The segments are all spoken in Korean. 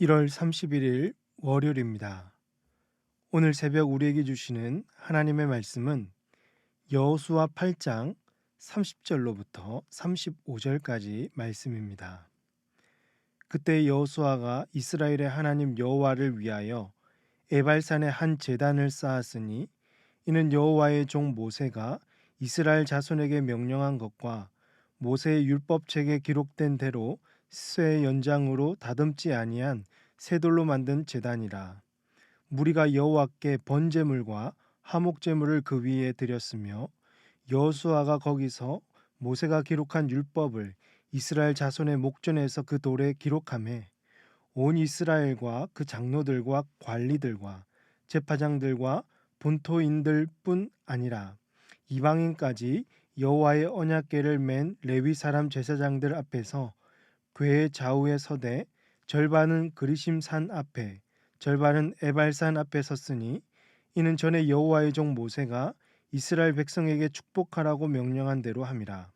1월 31일 월요일입니다. 오늘 새벽 우리에게 주시는 하나님의 말씀은 여호수아 8장 30절로부터 35절까지 말씀입니다. 그때 여호수아가 이스라엘의 하나님 여호와를 위하여 에발산에 한 제단을 쌓았으니 이는 여호와의 종 모세가 이스라엘 자손에게 명령한 것과 모세의 율법책에 기록된 대로 쇠 연장으로 다듬지 아니한 쇠돌로 만든 제단이라. 무리가 여호와께 번제물과 화목제물을 그 위에 드렸으며 여호수아가 거기서 모세가 기록한 율법을 이스라엘 자손의 목전에서 그 돌에 기록하매 온 이스라엘과 그 장로들과 관리들과 제사장들과 본토인들 뿐 아니라 이방인까지 여호와의 언약궤를 맨 레위 사람 제사장들 앞에서 궤의 좌우에 서되 절반은 그리심 산 앞에 절반은 에발산 앞에 섰으니 이는 전에 여호와의 종 모세가 이스라엘 백성에게 축복하라고 명령한 대로 함이라.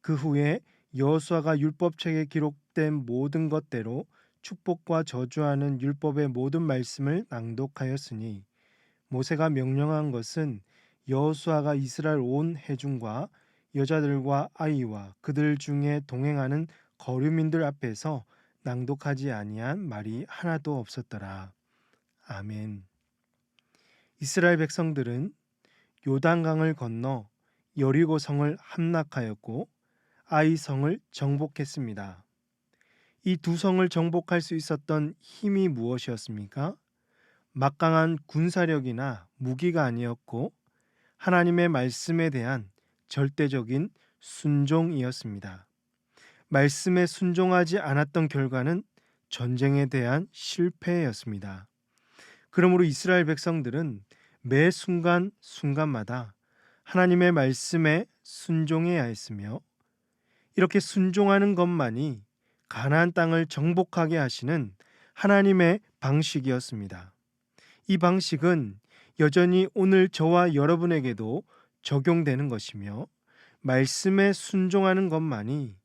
그 후에 여호수아가 율법책에 기록된 모든 것대로 축복과 저주하는 율법의 모든 말씀을 낭독하였으니 모세가 명령한 것은 여호수아가 이스라엘 온 회중과 여자들과 아이와 그들 중에 동행하는 거류민들 앞에서 낭독하지 아니한 말이 하나도 없었더라. 아멘. 이스라엘 백성들은 요단강을 건너 여리고 성을 함락하였고 아이 성을 정복했습니다. 이 두 성을 정복할 수 있었던 힘이 무엇이었습니까? 막강한 군사력이나 무기가 아니었고 하나님의 말씀에 대한 절대적인 순종이었습니다. 말씀에 순종하지 않았던 결과는 전쟁에 대한 실패였습니다. 그러므로 이스라엘 백성들은 매 순간 순간마다 하나님의 말씀에 순종해야 했으며 이렇게 순종하는 것만이 가나안 땅을 정복하게 하시는 하나님의 방식이었습니다. 이 방식은 여전히 오늘 저와 여러분에게도 적용되는 것이며 말씀에 순종하는 것만이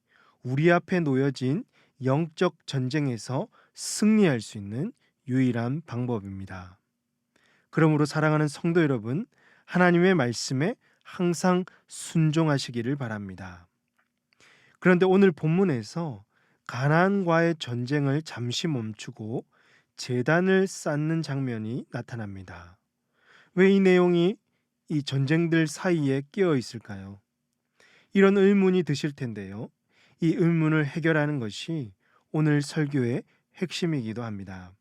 우리 앞에 놓여진 영적 전쟁에서 승리할 수 있는 유일한 방법입니다. 그러므로 사랑하는 성도 여러분, 하나님의 말씀에 항상 순종하시기를 바랍니다. 그런데 오늘 본문에서 가나안과의 전쟁을 잠시 멈추고 제단을 쌓는 장면이 나타납니다. 왜 이 내용이 이 전쟁들 사이에 끼어 있을까요? 이런 의문이 드실 텐데요. 이 의문을 해결하는 것이 오늘 설교의 핵심이기도 합니다.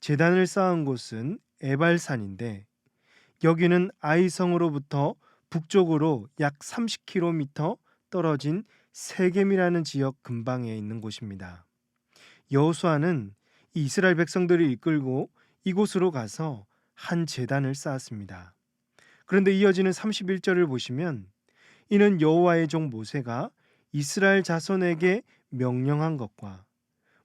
제단을 쌓은 곳은 에발산인데 여기는 아이성으로부터 북쪽으로 약 30km 떨어진 세겜이라는 지역 근방에 있는 곳입니다. 여호수아는 이스라엘 백성들을 이끌고 이곳으로 가서 한 제단을 쌓았습니다. 그런데 이어지는 31절을 보시면 이는 여호와의 종 모세가 이스라엘 자손에게 명령한 것과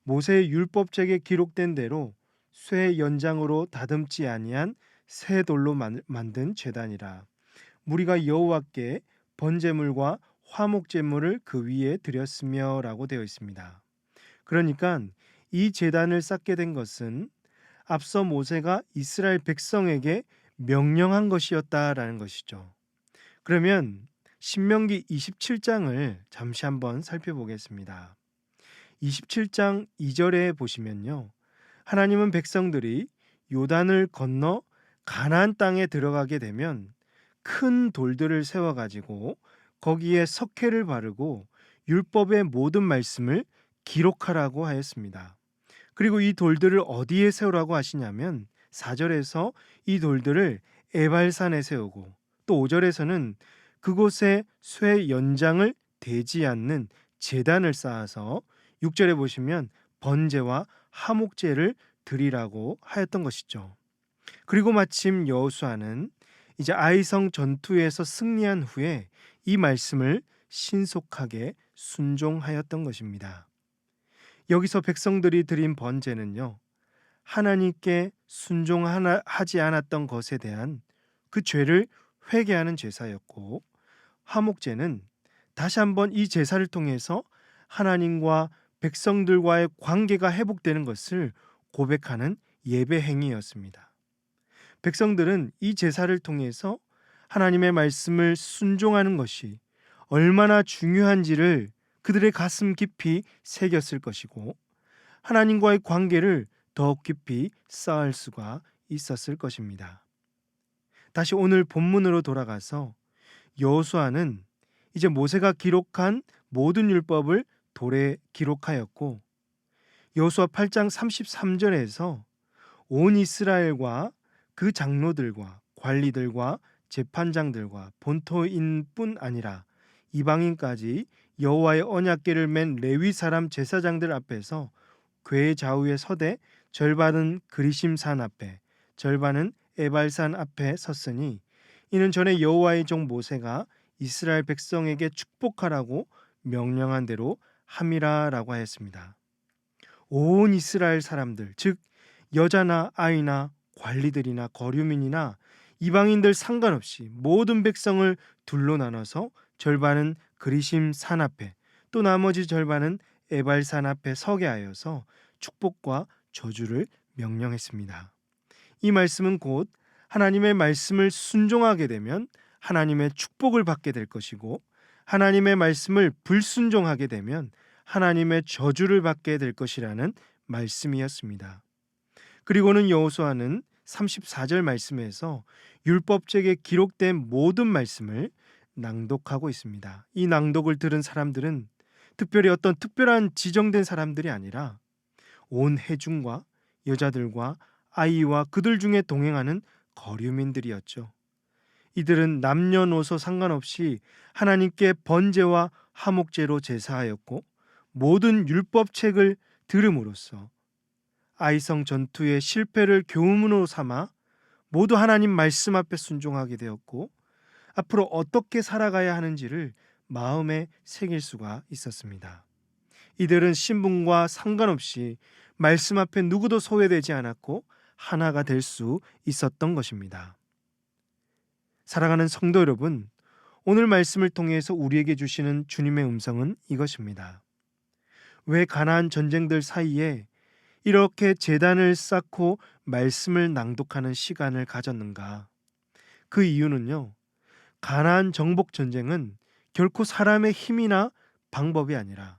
모세의 율법책에 기록된 대로 쇠 연장으로 다듬지 아니한 새 돌로 만든 제단이라. 무리가 여호와께 번제물과 화목제물을 그 위에 드렸으며라고 되어 있습니다. 그러니까 이 제단을 쌓게 된 것은 앞서 모세가 이스라엘 백성에게 명령한 것이었다라는 것이죠. 그러면 신명기 27장을 잠시 한번 살펴보겠습니다. 27장 2절에 보시면요. 하나님은 백성들이 요단을 건너 가나안 땅에 들어가게 되면 큰 돌들을 세워 가지고 거기에 석회를 바르고 율법의 모든 말씀을 기록하라고 하였습니다. 그리고 이 돌들을 어디에 세우라고 하시냐면 4절에서 이 돌들을 에발산에 세우고 또 5절에서는 그곳에 쇠 연장을 대지 않는 제단을 쌓아서 6절에 보시면 번제와 화목제를 드리라고 하였던 것이죠. 그리고 마침 여호수아는 이제 아이성 전투에서 승리한 후에 이 말씀을 신속하게 순종하였던 것입니다. 여기서 백성들이 드린 번제는요, 하나님께 순종하지 않았던 것에 대한 그 죄를 회개하는 제사였고, 화목제는 다시 한번 이 제사를 통해서 하나님과 백성들과의 관계가 회복되는 것을 고백하는 예배 행위였습니다. 백성들은 이 제사를 통해서 하나님의 말씀을 순종하는 것이 얼마나 중요한지를 그들의 가슴 깊이 새겼을 것이고, 하나님과의 관계를 더욱 깊이 쌓을 수가 있었을 것입니다. 다시 오늘 본문으로 돌아가서 여호수아는 이제 모세가 기록한 모든 율법을 돌에 기록하였고, 여호수아 8장 33절에서 온 이스라엘과 그 장로들과 관리들과 재판장들과 본토인뿐 아니라 이방인까지 여호와의 언약궤를 맨 레위 사람 제사장들 앞에서 궤 좌우에 서되 절반은 그리심산 앞에 절반은 에발산 앞에 섰으니 이는 전에 여호와의 종 모세가 이스라엘 백성에게 축복하라고 명령한 대로 함이라라고 하였습니다. 온 이스라엘 사람들, 즉 여자나 아이나 관리들이나 거류민이나 이방인들 상관없이 모든 백성을 둘로 나눠서 절반은 그리심 산 앞에 또 나머지 절반은 에발산 앞에 서게 하여서 축복과 저주를 명령했습니다. 이 말씀은 곧 하나님의 말씀을 순종하게 되면 하나님의 축복을 받게 될 것이고, 하나님의 말씀을 불순종하게 되면 하나님의 저주를 받게 될 것이라는 말씀이었습니다. 그리고는 여호수아는 34절 말씀에서 율법책에 기록된 모든 말씀을 낭독하고 있습니다. 이 낭독을 들은 사람들은 특별히 어떤 특별한 지정된 사람들이 아니라 온 회중과 여자들과 아이와 그들 중에 동행하는 거류민들이었죠. 이들은 남녀노소 상관없이 하나님께 번제와 화목제로 제사하였고, 모든 율법책을 들음으로써 아이성 전투의 실패를 교훈으로 삼아 모두 하나님 말씀 앞에 순종하게 되었고, 앞으로 어떻게 살아가야 하는지를 마음에 새길 수가 있었습니다. 이들은 신분과 상관없이 말씀 앞에 누구도 소외되지 않았고 하나가 될 수 있었던 것입니다. 사랑하는 성도 여러분, 오늘 말씀을 통해서 우리에게 주시는 주님의 음성은 이것입니다. 왜 가나안 전쟁들 사이에 이렇게 제단을 쌓고 말씀을 낭독하는 시간을 가졌는가? 그 이유는요, 가나안 정복 전쟁은 결코 사람의 힘이나 방법이 아니라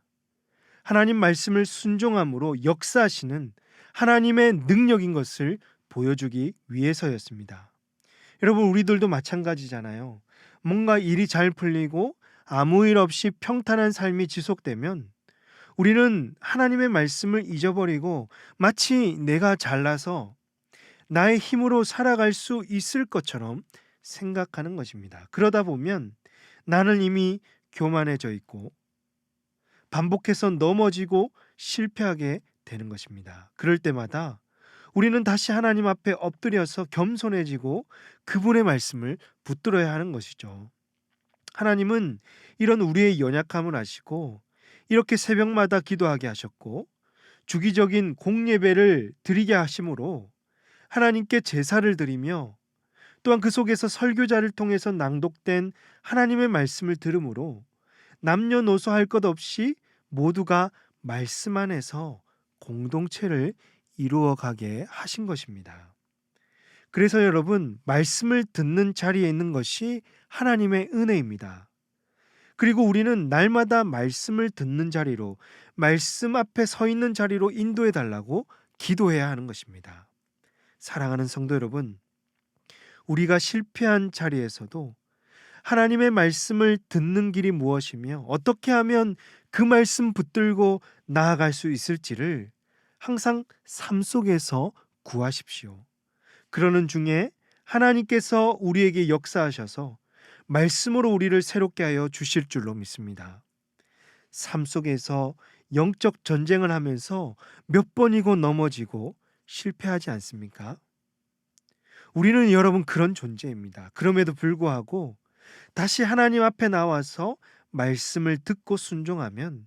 하나님 말씀을 순종함으로 역사하시는 하나님의 능력인 것을 보여주기 위해서였습니다. 여러분, 우리들도 마찬가지잖아요. 뭔가 일이 잘 풀리고 아무 일 없이 평탄한 삶이 지속되면 우리는 하나님의 말씀을 잊어버리고 마치 내가 잘나서 나의 힘으로 살아갈 수 있을 것처럼 생각하는 것입니다. 그러다 보면 나는 이미 교만해져 있고 반복해서 넘어지고 실패하게 되는 것입니다. 그럴 때마다 우리는 다시 하나님 앞에 엎드려서 겸손해지고 그분의 말씀을 붙들어야 하는 것이죠. 하나님은 이런 우리의 연약함을 아시고 이렇게 새벽마다 기도하게 하셨고 주기적인 공예배를 드리게 하심으로 하나님께 제사를 드리며 또한 그 속에서 설교자를 통해서 낭독된 하나님의 말씀을 들음으로 남녀노소 할 것 없이 모두가 말씀 안에서 공동체를 이루어가게 하신 것입니다. 그래서 여러분, 말씀을 듣는 자리에 있는 것이 하나님의 은혜입니다. 그리고 우리는 날마다 말씀을 듣는 자리로, 말씀 앞에 서 있는 자리로 인도해 달라고 기도해야 하는 것입니다. 사랑하는 성도 여러분, 우리가 실패한 자리에서도 하나님의 말씀을 듣는 길이 무엇이며 어떻게 하면 그 말씀 붙들고 나아갈 수 있을지를 항상 삶 속에서 구하십시오. 그러는 중에 하나님께서 우리에게 역사하셔서 말씀으로 우리를 새롭게 하여 주실 줄로 믿습니다. 삶 속에서 영적 전쟁을 하면서 몇 번이고 넘어지고 실패하지 않습니까? 우리는 여러분 그런 존재입니다. 그럼에도 불구하고 다시 하나님 앞에 나와서 말씀을 듣고 순종하면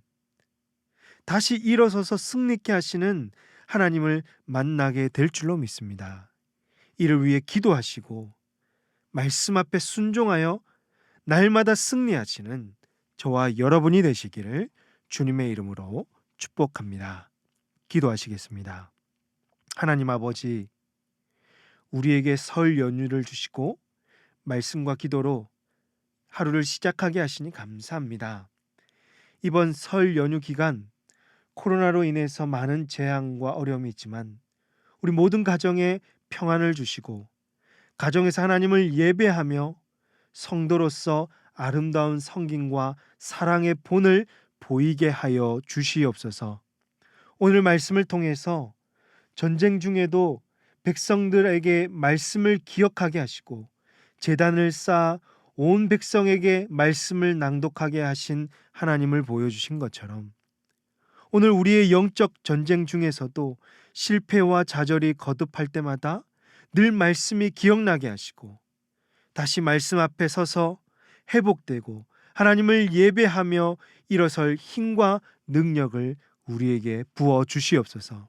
다시 일어서서 승리케 하시는 하나님을 만나게 될 줄로 믿습니다. 이를 위해 기도하시고 말씀 앞에 순종하여 날마다 승리하시는 저와 여러분이 되시기를 주님의 이름으로 축복합니다. 기도하시겠습니다. 하나님 아버지, 우리에게 설 연휴를 주시고 말씀과 기도로 하루를 시작하게 하시니 감사합니다. 이번 설 연휴 기간 코로나로 인해서 많은 재앙과 어려움이 있지만 우리 모든 가정에 평안을 주시고 가정에서 하나님을 예배하며 성도로서 아름다운 성김과 사랑의 본을 보이게 하여 주시옵소서. 오늘 말씀을 통해서 전쟁 중에도 백성들에게 말씀을 기억하게 하시고 제단을 쌓아 온 백성에게 말씀을 낭독하게 하신 하나님을 보여주신 것처럼 오늘 우리의 영적 전쟁 중에서도 실패와 좌절이 거듭할 때마다 늘 말씀이 기억나게 하시고 다시 말씀 앞에 서서 회복되고 하나님을 예배하며 일어설 힘과 능력을 우리에게 부어 주시옵소서.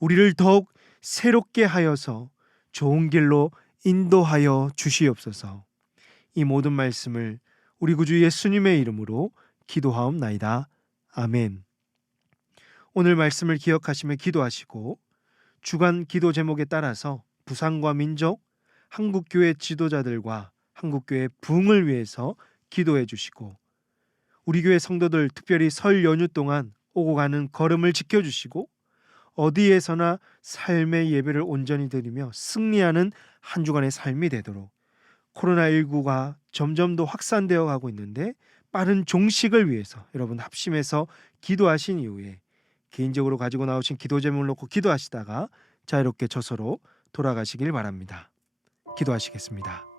우리를 더욱 새롭게 하여서 좋은 길로 인도하여 주시옵소서. 이 모든 말씀을 우리 구주 예수님의 이름으로 기도하옵나이다. 아멘. 오늘 말씀을 기억하시며 기도하시고 주간 기도 제목에 따라서 부상과 민족, 한국교회 지도자들과 한국교회 부흥을 위해서 기도해 주시고 우리 교회 성도들 특별히 설 연휴 동안 오고 가는 걸음을 지켜주시고 어디에서나 삶의 예배를 온전히 드리며 승리하는 한 주간의 삶이 되도록 코로나19가 점점 더 확산되어 가고 있는데 빠른 종식을 위해서 여러분 합심해서 기도하신 이후에 개인적으로 가지고 나오신 기도 제목을 놓고 기도하시다가 자유롭게 저서로 돌아가시길 바랍니다. 기도하시겠습니다.